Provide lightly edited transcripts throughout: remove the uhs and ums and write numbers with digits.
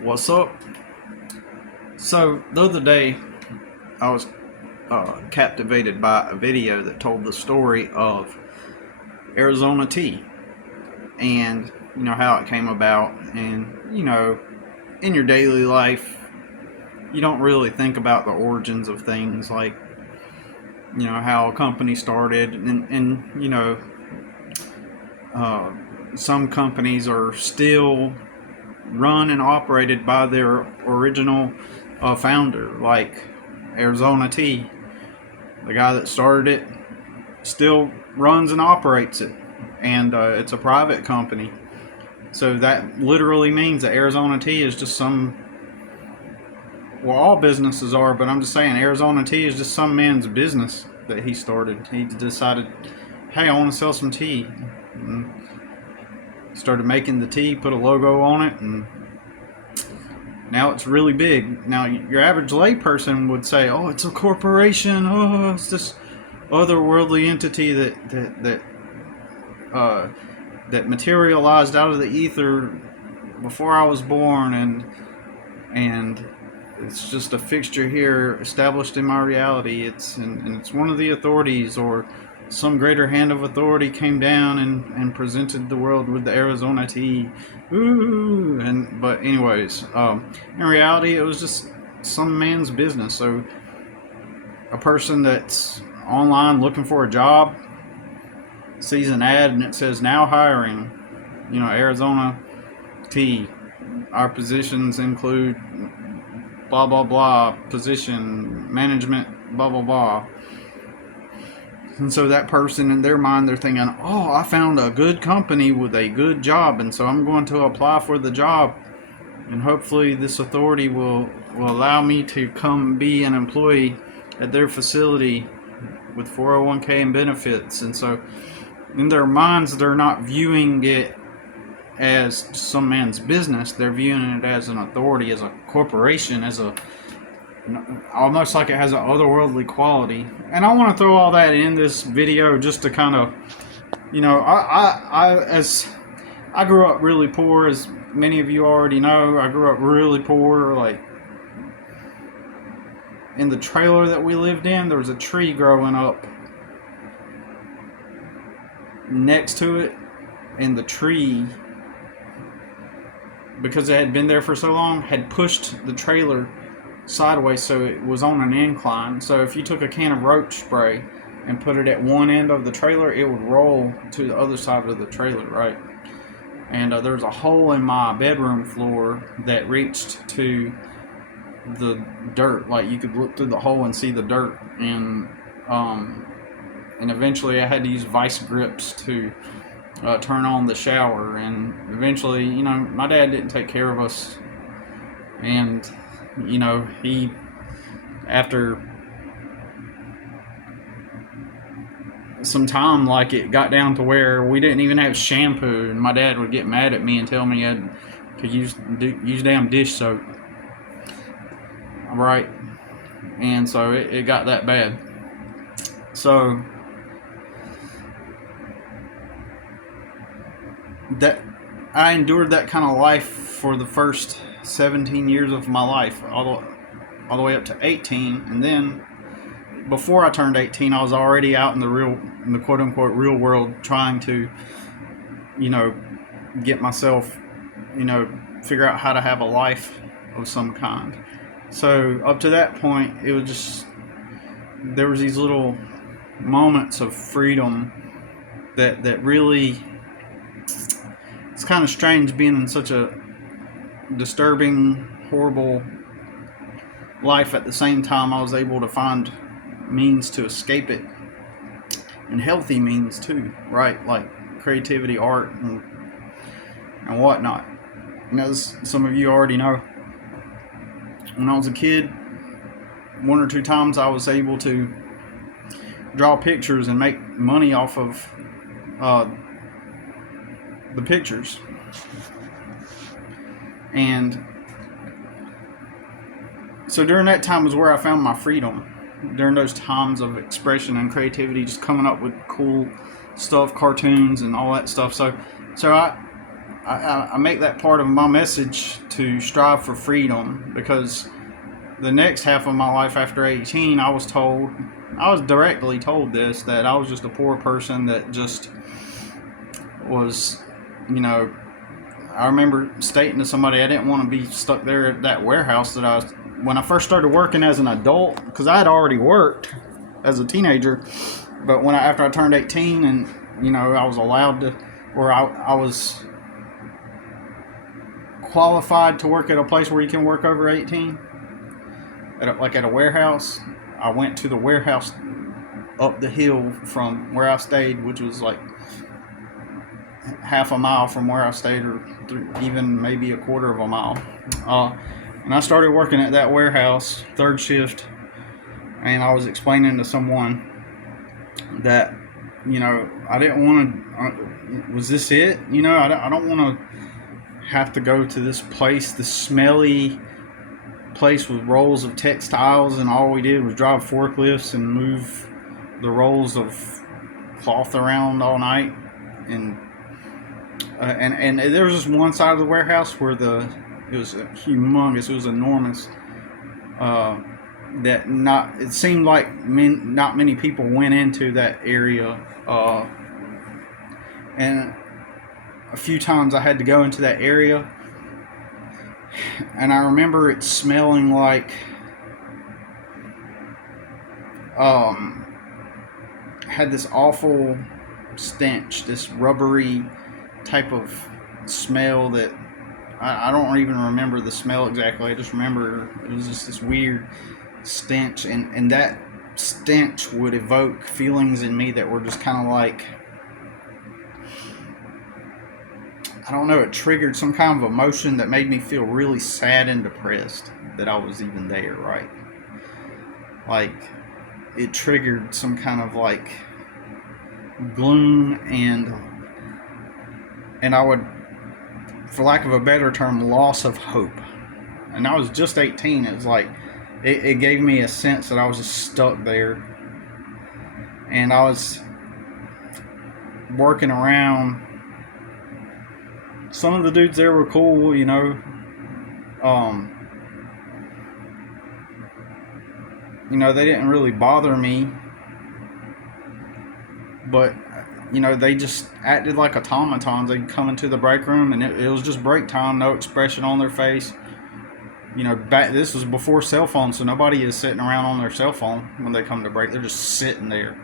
What's up? So the other day, I was captivated by a video that told the story of Arizona tea, and how it came about. And in your daily life, you don't really think about the origins of things, like how a company started, and uh, some companies are still run and operated by their original founder, like Arizona Tea. The guy that started it still runs and operates it, and it's a private company. So that literally means that Arizona Tea is just some. Well, all businesses are, but I'm just saying Arizona Tea is just some man's business that he started. He decided, hey, I want to sell some tea. And started making the tea, put a logo on it, and now it's really big. Now, your average layperson would say, "Oh, it's a corporation. Oh, it's this otherworldly entity uh, that materialized out of the ether before I was born, and it's just a fixture here established in my reality. And it's one of the authorities, or some greater hand of authority came down and presented the world with the Arizona tea." Ooh, but anyways, in reality, it was just some man's business. So a person that's online looking for a job sees an ad and it says now hiring, Arizona tea. Our positions include blah blah blah position management blah blah blah. And so that person, in their mind, they're thinking, oh, I found a good company with a good job, and so I'm going to apply for the job, and hopefully this authority will allow me to come be an employee at their facility with 401k and benefits. And so in their minds, they're not viewing it as some man's business. They're viewing it as an authority, as a corporation, as a almost like it has an otherworldly quality. And I want to throw all that in this video just to kind of, I grew up really poor, as many of you already know. I grew up really poor. Like, in the trailer that we lived in, there was a tree growing up next to it, and the tree, because it had been there for so long, had pushed the trailer sideways, so it was on an incline. So if you took a can of roach spray and put it at one end of the trailer, it would roll to the other side of the trailer, right? And there was a hole in my bedroom floor that reached to the dirt. Like, you could look through the hole and see the dirt. And eventually I had to use vice grips to turn on the shower. And eventually, my dad didn't take care of us, and he, after some time, like, it got down to where we didn't even have shampoo, and my dad would get mad at me and tell me I had to use damn dish soap, right? And so it got that bad. So that I endured that kind of life for the first 17 years of my life, all the way up to 18. And then before I turned 18, I was already out in the quote unquote real world, trying to get myself, figure out how to have a life of some kind. So up to that point, it was just, there was these little moments of freedom that really, it's kind of strange being in such a disturbing, horrible life. At the same time, I was able to find means to escape it, and healthy means too, right? Like creativity, art, and whatnot. As some of you already know, when I was a kid, one or two times I was able to draw pictures and make money off of the pictures. And so during that time was where I found my freedom. During those times of expression and creativity, just coming up with cool stuff, cartoons and all that stuff. So I I make that part of my message to strive for freedom, because the next half of my life after 18, I was directly told this, that I was just a poor person that just was, you know, I remember stating to somebody I didn't want to be stuck there at that warehouse that when I first started working as an adult, because I had already worked as a teenager, but after I turned 18 and, you know, I was allowed to, or I was qualified to work at a place where you can work over 18, at a warehouse. I went to the warehouse up the hill from where I stayed, which was like half a mile from where I stayed, or even maybe a quarter of a mile. And I started working at that warehouse, third shift, and I was explaining to someone that, you know, I didn't want to, was this it? You know, I don't want to have to go to this place, this smelly place with rolls of textiles, and all we did was drive forklifts and move the rolls of cloth around all night. And there was just one side of the warehouse where it was humongous, it was enormous. It seemed like not many people went into that area, and a few times I had to go into that area, and I remember it smelling like had this awful stench, this rubbery type of smell that I don't even remember the smell exactly. I just remember it was just this weird stench, and that stench would evoke feelings in me that were just kind of like, I don't know, it triggered some kind of emotion that made me feel really sad and depressed that I was even there, right? Like, it triggered some kind of like gloom, and I would, for lack of a better term, loss of hope. And I was just 18. It was like, it gave me a sense that I was just stuck there. And I was working around. Some of the dudes there were cool, you know. You know, they didn't really bother me. But, you know, they just acted like automatons. They'd come into the break room, and it was just break time, no expression on their face. You know, this was before cell phones, so nobody is sitting around on their cell phone when they come to break. They're just sitting there.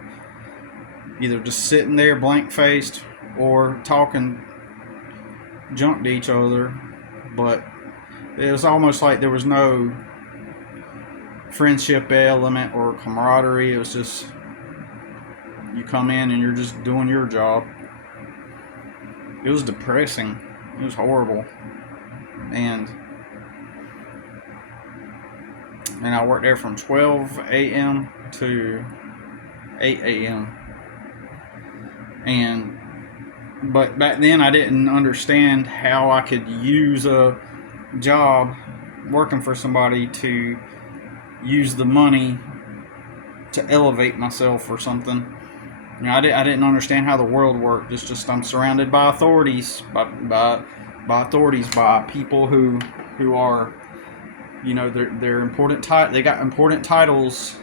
Either just sitting there blank-faced or talking junk to each other. But it was almost like there was no friendship element or camaraderie. It was just, you come in and you're just doing your job. It was depressing. It was horrible. And I worked there from 12 a.m. to 8 a.m. But back then I didn't understand how I could use a job working for somebody to use the money to elevate myself or something. You know, I didn't understand how the world worked. It's just I'm surrounded by authorities, by people who are, you know, they're important. They got important titles,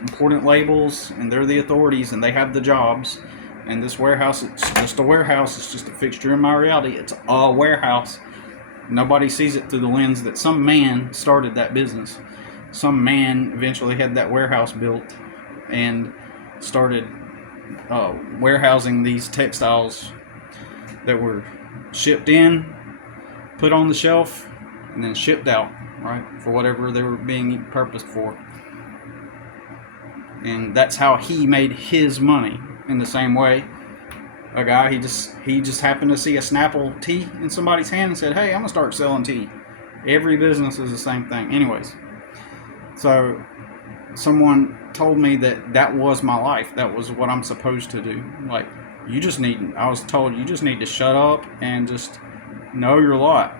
important labels, and they're the authorities, and they have the jobs. And this warehouse, it's just a warehouse. It's just a fixture in my reality. It's a warehouse. Nobody sees it through the lens that some man started that business. Some man eventually had that warehouse built and started warehousing these textiles that were shipped in, put on the shelf, and then shipped out, right, for whatever they were being purposed for. And that's how he made his money. In the same way, a guy, he just happened to see a Snapple tea in somebody's hand and said, "Hey, I'm gonna start selling tea." Every business is the same thing. Anyways, so someone told me that was my life. That was what I'm supposed to do. Like, I was told you just need to shut up and just know your lot.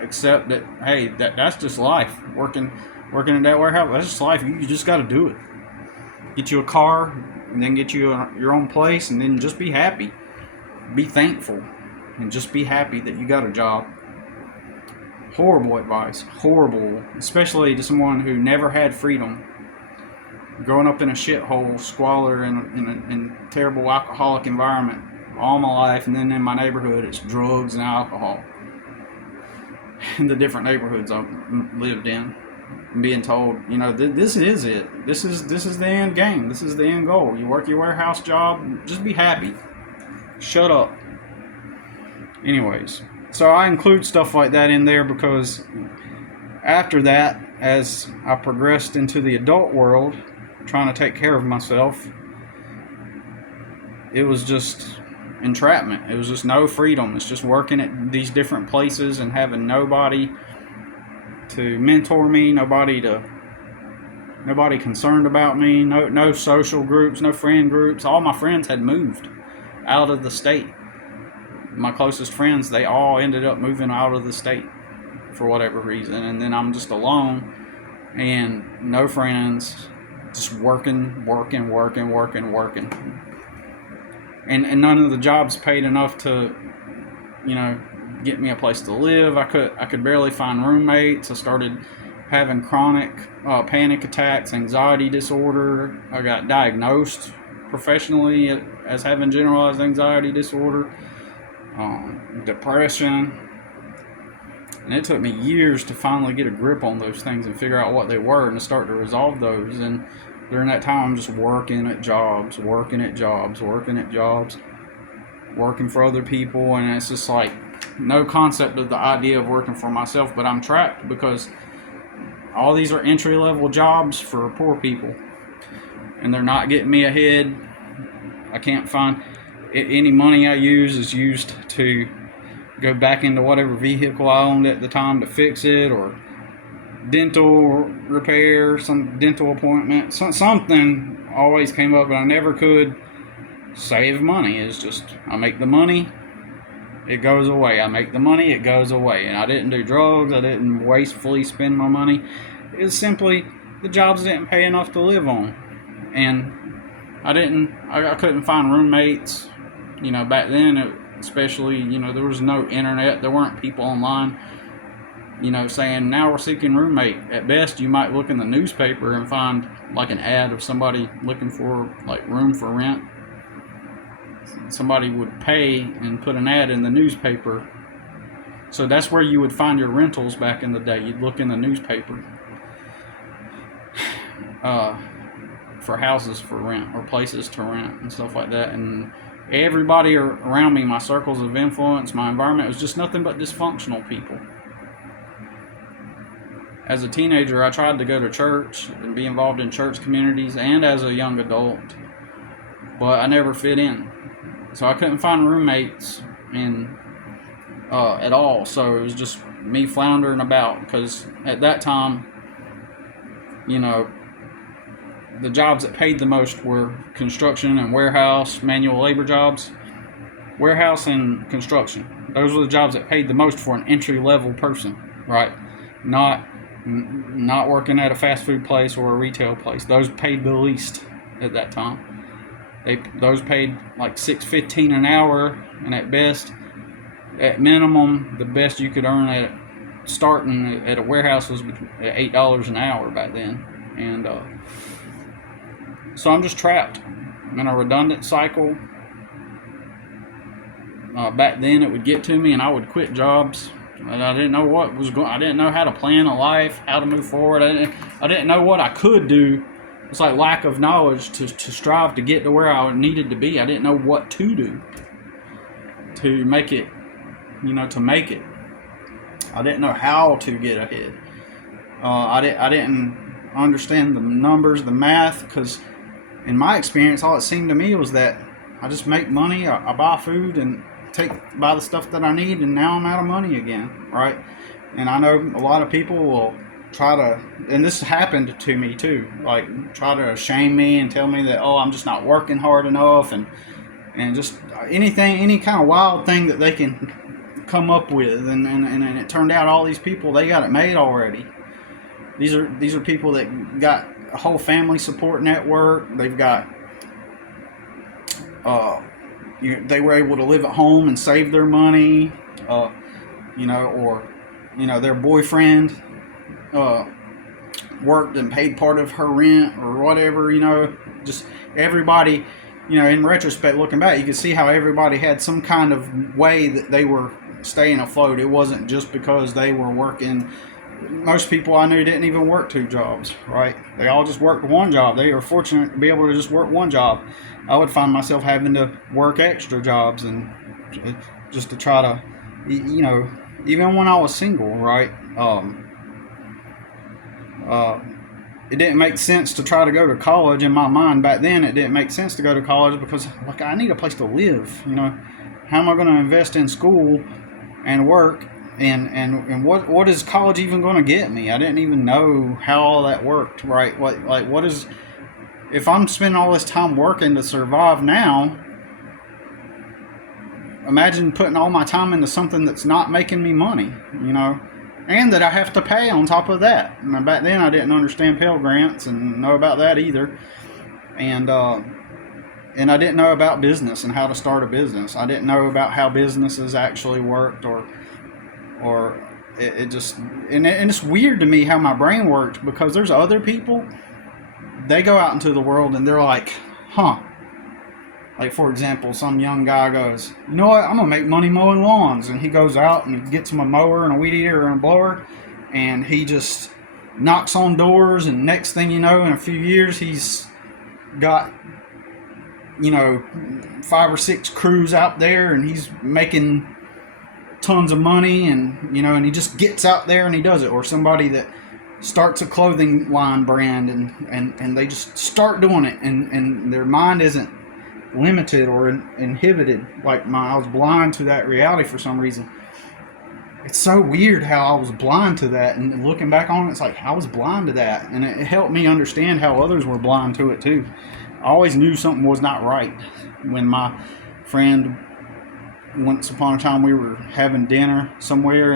Accept that, hey, that's just life. Working in that warehouse, that's just life. You just got to do it. Get you a car, and then get you your own place, and then just be happy. Be thankful. and just be happy that you got a job. Horrible advice. Horrible. Especially to someone who never had freedom. Growing up in a shithole, squalor, in a terrible alcoholic environment all my life, and then in my neighborhood, it's drugs and alcohol. In the different neighborhoods I've lived in, and being told, this is it. This is the end game. This is the end goal. You work your warehouse job, just be happy. Shut up. Anyways, so I include stuff like that in there because after that, as I progressed into the adult world, trying to take care of myself, it was just entrapment. It was just no freedom. It's just working at these different places and having nobody to mentor me, nobody concerned about me, no social groups, no friend groups. All my friends had moved out of the state. My closest friends, they all ended up moving out of the state for whatever reason, and then I'm just alone and no friends, just working, and none of the jobs paid enough to, get me a place to live. I could barely find roommates. I started having chronic panic attacks, anxiety disorder. I got diagnosed professionally as having generalized anxiety disorder, depression. And it took me years to finally get a grip on those things and figure out what they were and to start to resolve those. And during that time, I'm just working at jobs, working for other people. And it's just like no concept of the idea of working for myself, but I'm trapped because all these are entry-level jobs for poor people. And they're not getting me ahead. I can't find any money I use is used to go back into whatever vehicle I owned at the time to fix it, or dental repair, some dental appointment, something always came up, but I never could save money. It's just, I make the money, it goes away. I make the money, it goes away. And I didn't do drugs, I didn't wastefully spend my money. It was simply the jobs didn't pay enough to live on. And I couldn't find roommates, back then. Especially, there was no internet. There weren't people online, saying, now we're seeking roommate. At best, you might look in the newspaper and find like an ad of somebody looking for like room for rent. Somebody would pay and put an ad in the newspaper. So that's where you would find your rentals back in the day. You'd look in the newspaper for houses for rent or places to rent and stuff like that. And everybody around me, my circles of influence, my environment, was just nothing but dysfunctional people. As a teenager, I tried to go to church and be involved in church communities, and as a young adult, but I never fit in. So I couldn't find roommates at all. So it was just me floundering about, because at that time, the jobs that paid the most were construction and warehouse, manual labor jobs. Warehouse and construction. Those were the jobs that paid the most for an entry-level person, right? Not working at a fast food place or a retail place. Those paid the least at that time. Those paid like $6.15 an hour, and at minimum, the best you could earn starting at a warehouse was $8 an hour back then. And so I'm just trapped. I'm in a redundant cycle. Back then, it would get to me, and I would quit jobs. And I didn't know what was going. I didn't know how to plan a life, how to move forward. I didn't know what I could do. It's like lack of knowledge to strive to get to where I needed to be. I didn't know what to do to make it. To make it. I didn't know how to get ahead. I didn't understand the numbers, the math, because in my experience, all it seemed to me was that I just make money, I buy food and buy the stuff that I need, and now I'm out of money again, right? And I know a lot of people will try to, and this happened to me too, like try to shame me and tell me that, oh, I'm just not working hard enough, and just any kind of wild thing that they can come up with, and it turned out all these people, they got it made already. These are people that got a whole family support network. They've got they were able to live at home and save their money, or their boyfriend uh, worked and paid part of her rent or whatever. Just everybody. In retrospect, looking back, you can see how everybody had some kind of way that they were staying afloat. It wasn't just because they were working. Most people I knew didn't even work 2 jobs, right? They all just worked 1 job. They were fortunate to be able to just work 1 job. I would find myself having to work extra jobs and just to try to, even when I was single, right? It didn't make sense to try to go to college in my mind back then. It didn't make sense to go to college because, I need a place to live. How am I going to invest in school and work? And what is college even going to get me? I didn't even know how all that worked, right? What is, if I'm spending all this time working to survive now, imagine putting all my time into something that's not making me money, and that I have to pay on top of that. And back then I didn't understand Pell Grants and know about that either. And I didn't know about business and how to start a business. I didn't know about how businesses actually worked, or it just, and it's weird to me how my brain worked, because there's other people, they go out into the world and they're like, like, for example, some young guy goes, you know what, I'm going to make money mowing lawns. And he goes out and he gets him a mower and a weed eater and a blower, and he just knocks on doors, and next thing you know, in a few years, he's got, 5 or 6 crews out there, and he's making tons of money, and he just gets out there and he does it. Or somebody that starts a clothing line brand, and they just start doing it, and their mind isn't limited or inhibited. I was blind to that reality for some reason. It's so weird how I was blind to that, and looking back on it, it's like I was blind to that, and it helped me understand how others were blind to it too. I always knew something was not right. When my friend, once upon a time, we were having dinner somewhere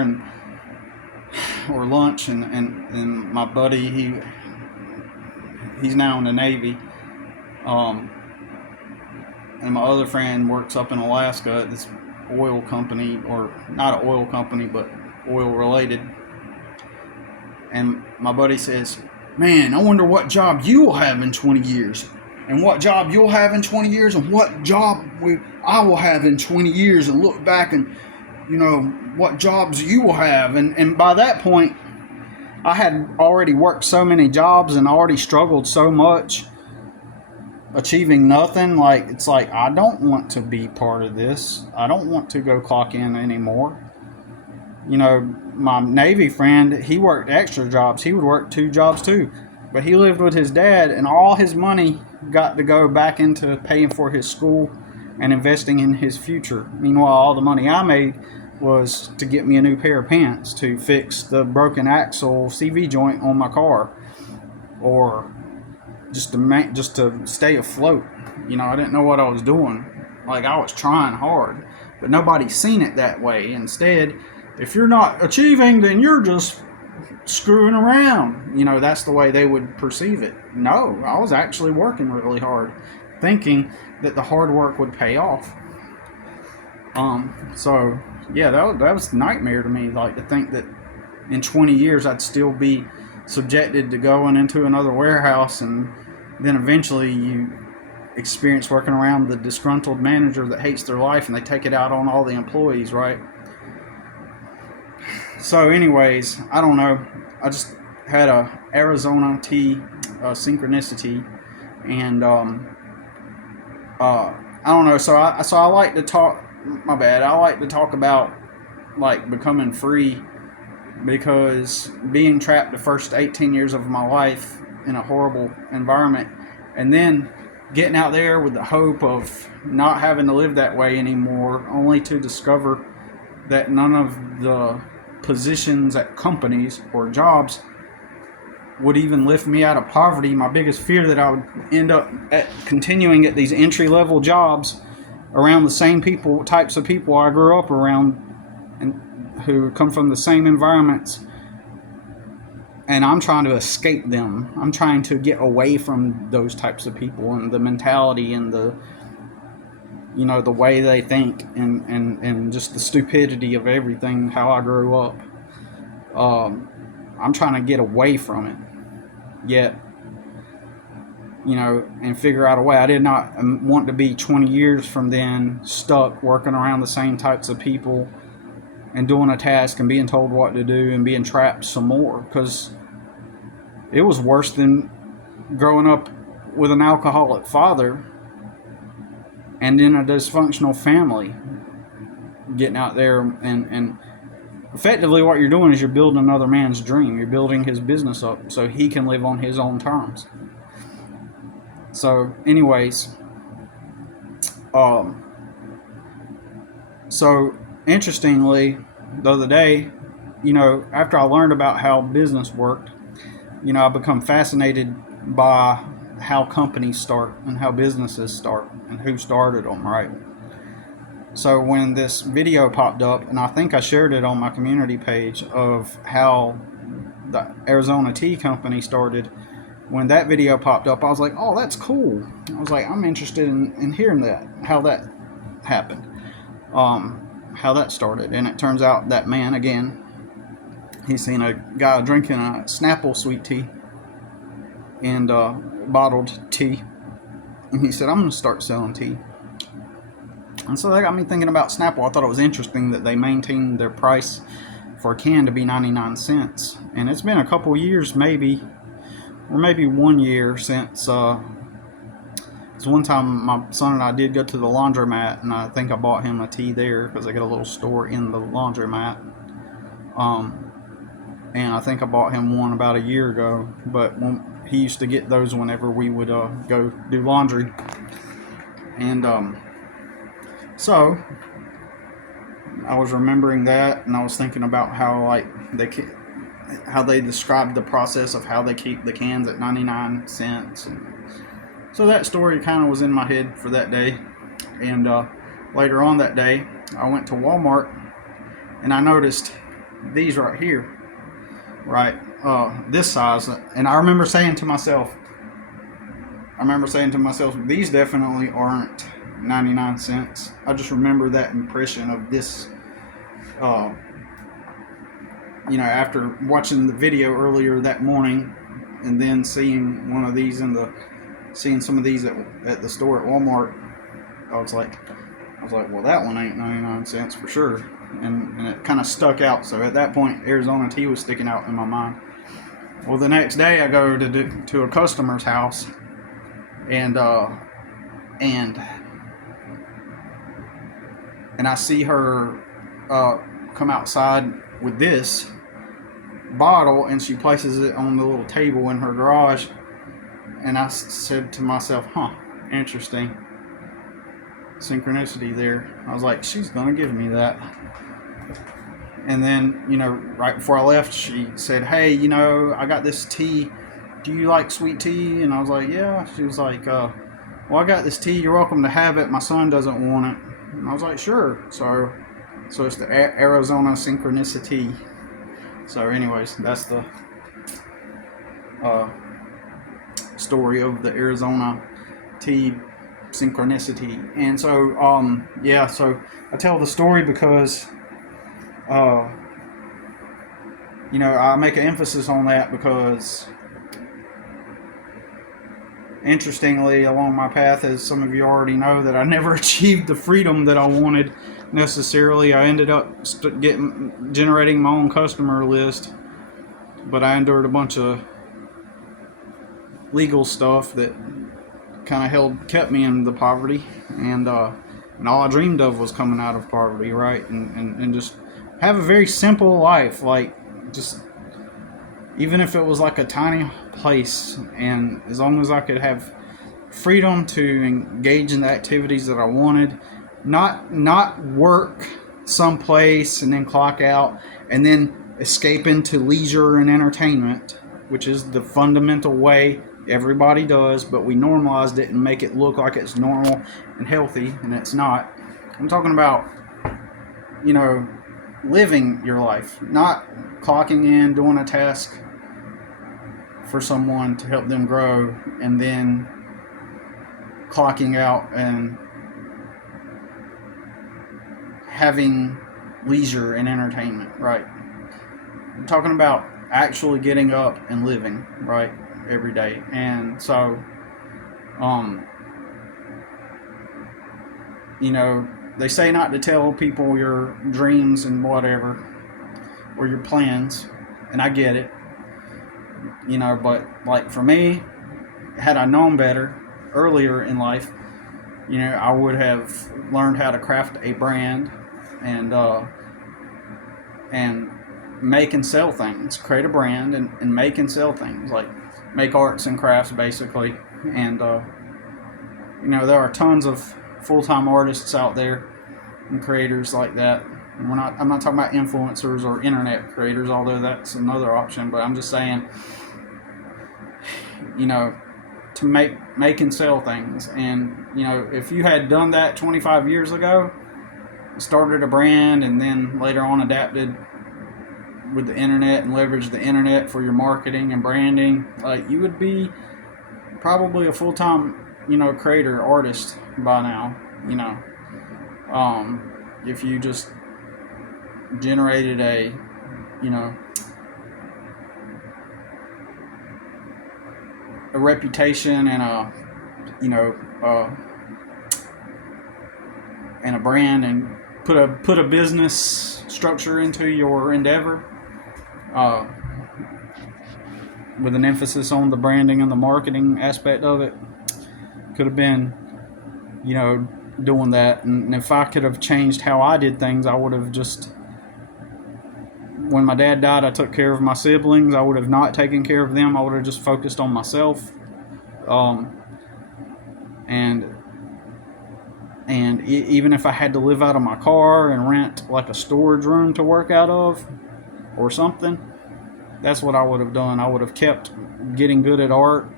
or lunch, and my buddy, he's now in the Navy, and my other friend works up in Alaska at this oil company, or not an oil company, but oil related. And my buddy says, man, I wonder what job you will have in 20 years, and what job you'll have in 20 years, and what job I will have in 20 years, and look back and, what jobs you will have. And by that point, I had already worked so many jobs and already struggled so much, achieving nothing. It's like, I don't want to be part of this. I don't want to go clock in anymore. My Navy friend, he worked extra jobs. He would work 2 jobs too. But he lived with his dad, and all his money got to go back into paying for his school and investing in his future. Meanwhile, all the money I made was to get me a new pair of pants, to fix the broken axle CV joint on my car, or just to stay afloat. I didn't know what I was doing. I was trying hard, but nobody's seen it that way. Instead, if you're not achieving, then you're just screwing around. That's the way they would perceive it. No, I was actually working really hard, thinking that the hard work would pay off. So yeah, that was a nightmare to me. To think that in 20 years I'd still be subjected to going into another warehouse, and then eventually you experience working around the disgruntled manager that hates their life, and they take it out on all the employees, right? So anyways, I don't know. I just had a Arizona tea, Synchronici-Tea, and I don't know. So I like to talk. My bad. I like to talk about becoming free, because being trapped the first 18 years of my life in a horrible environment, and then getting out there with the hope of not having to live that way anymore, only to discover that none of the positions at companies or jobs would even lift me out of poverty. My biggest fear, that I would end up continuing at these entry-level jobs around the same types of people I grew up around, and who come from the same environments, and I'm trying to escape them. I'm trying to get away from those types of people and the mentality and the you know, the way they think, and just the stupidity of everything, how I grew up. I'm trying to get away from it, yet, you know, and figure out a way. I did not want to be 20 years from then stuck working around the same types of people and doing a task and being told what to do and being trapped some more, because it was worse than growing up with an alcoholic father and in a dysfunctional family, getting out there and effectively what you're doing is you're building another man's dream. You're building his business up so he can live on his own terms. So anyways, um so interestingly, the other day, you know, after I learned about how business worked, you know, I become fascinated by how companies start and how businesses start and who started them, right? So when this video popped up, and I think I shared it on my community page, of how the Arizona Tea Company started, when that video popped up, I was like, oh, that's cool. I was like, I'm interested in hearing that, how that happened, how that started. And it turns out that man, again, he's seen a guy drinking a Snapple sweet tea and bottled tea, and he said, I'm going to start selling tea. And so that got me thinking about Snapple. I thought it was interesting that they maintained their price for a can to be 99 cents. And it's been a couple years, maybe, or maybe 1 year since, one time my son and I did go to the laundromat, and I think I bought him a tea there because they got a little store in the laundromat. And I think I bought him one about a year ago, but he used to get those whenever we would go do laundry. And so I was remembering that, and I was thinking about how, like, how they described the process of how they keep the cans at 99 cents. And so that story kind of was in my head for that day. And later on that day, I went to Walmart, and I noticed these right here, right, this size. And I remember saying to myself, these definitely aren't 99 cents. I just remember that impression of this, you know, after watching the video earlier that morning, and then seeing one of these seeing some of these at the store at Walmart. I was like, well, that one ain't 99 cents for sure. And it kind of stuck out. So at that point, Arizona Tea was sticking out in my mind. Well, the next day I go to a customer's house, and I see her come outside with this bottle, and she places it on the little table in her garage. And I said to myself, interesting. Synchronicity there. I was like, she's gonna give me that. And then, you know, right before I left, she said, hey, you know, I got this tea. Do you like sweet tea? And I was like, yeah. She was like, well, I got this tea. You're welcome to have it. My son doesn't want it. And I was like, sure. So it's the Arizona Synchronici-Tea. So anyways, that's the story of the Arizona Tea Synchronicity. And so so I tell the story because you know, I make an emphasis on that because, interestingly, along my path, as some of you already know, that I never achieved the freedom that I wanted necessarily. I ended up generating my own customer list, but I endured a bunch of legal stuff that kind of kept me in the poverty, and all I dreamed of was coming out of poverty, right? And just have a very simple life, like, just, even if it was like a tiny place, and as long as I could have freedom to engage in the activities that I wanted, not work someplace and then clock out and then escape into leisure and entertainment, which is the fundamental way everybody does, but we normalized it and make it look like it's normal and healthy, and it's not. I'm talking about, you know, living your life, not clocking in, doing a task for someone to help them grow, and then clocking out and having leisure and entertainment, right? I'm talking about actually getting up and living, right, every day. And so, um, you know, they say not to tell people your dreams and whatever, or your plans, and I get it, but like for me, had I known better earlier in life, I would have learned how to craft a brand and and make and sell things, create a brand and make and sell things, like make arts and crafts basically. And there are tons of full-time artists out there and creators like that. And I'm not talking about influencers or internet creators, although that's another option, but I'm just saying, to make and sell things. And if you had done that 25 years ago, started a brand, and then later on adapted with the internet and leveraged the internet for your marketing and branding, like, you would be probably a full-time creator, artist by now. If you just generated a a reputation and a brand, and put a business structure into your endeavor, with an emphasis on the branding and the marketing aspect of it. Could have been doing that. And if I could have changed how I did things, I would have just, when my dad died, I took care of my siblings. I would have not taken care of them. I would have just focused on myself. And even if I had to live out of my car and rent like a storage room to work out of or something, that's what I would have done. I would have kept getting good at art,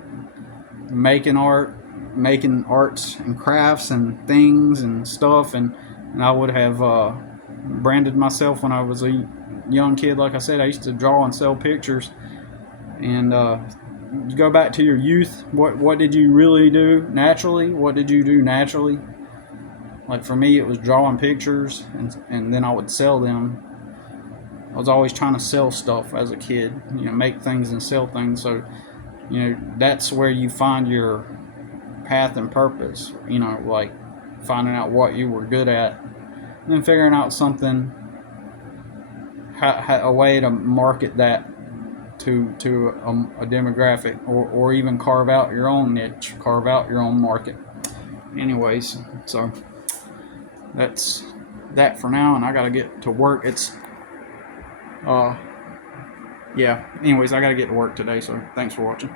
making arts and crafts and things and stuff, and I would have branded myself when I was a young kid. Like I said, I used to draw and sell pictures. And you go back to your youth, what did you really do naturally? What did you do naturally? Like for me, it was drawing pictures, and then I would sell them. I was always trying to sell stuff as a kid, make things and sell things. So, that's where you find your path and purpose, like finding out what you were good at, and then figuring out something, a way to market that to a demographic, or even carve out your own niche, carve out your own market. Anyways, so that's that for now, and I gotta get to work. Anyways, I gotta get to work today, so thanks for watching.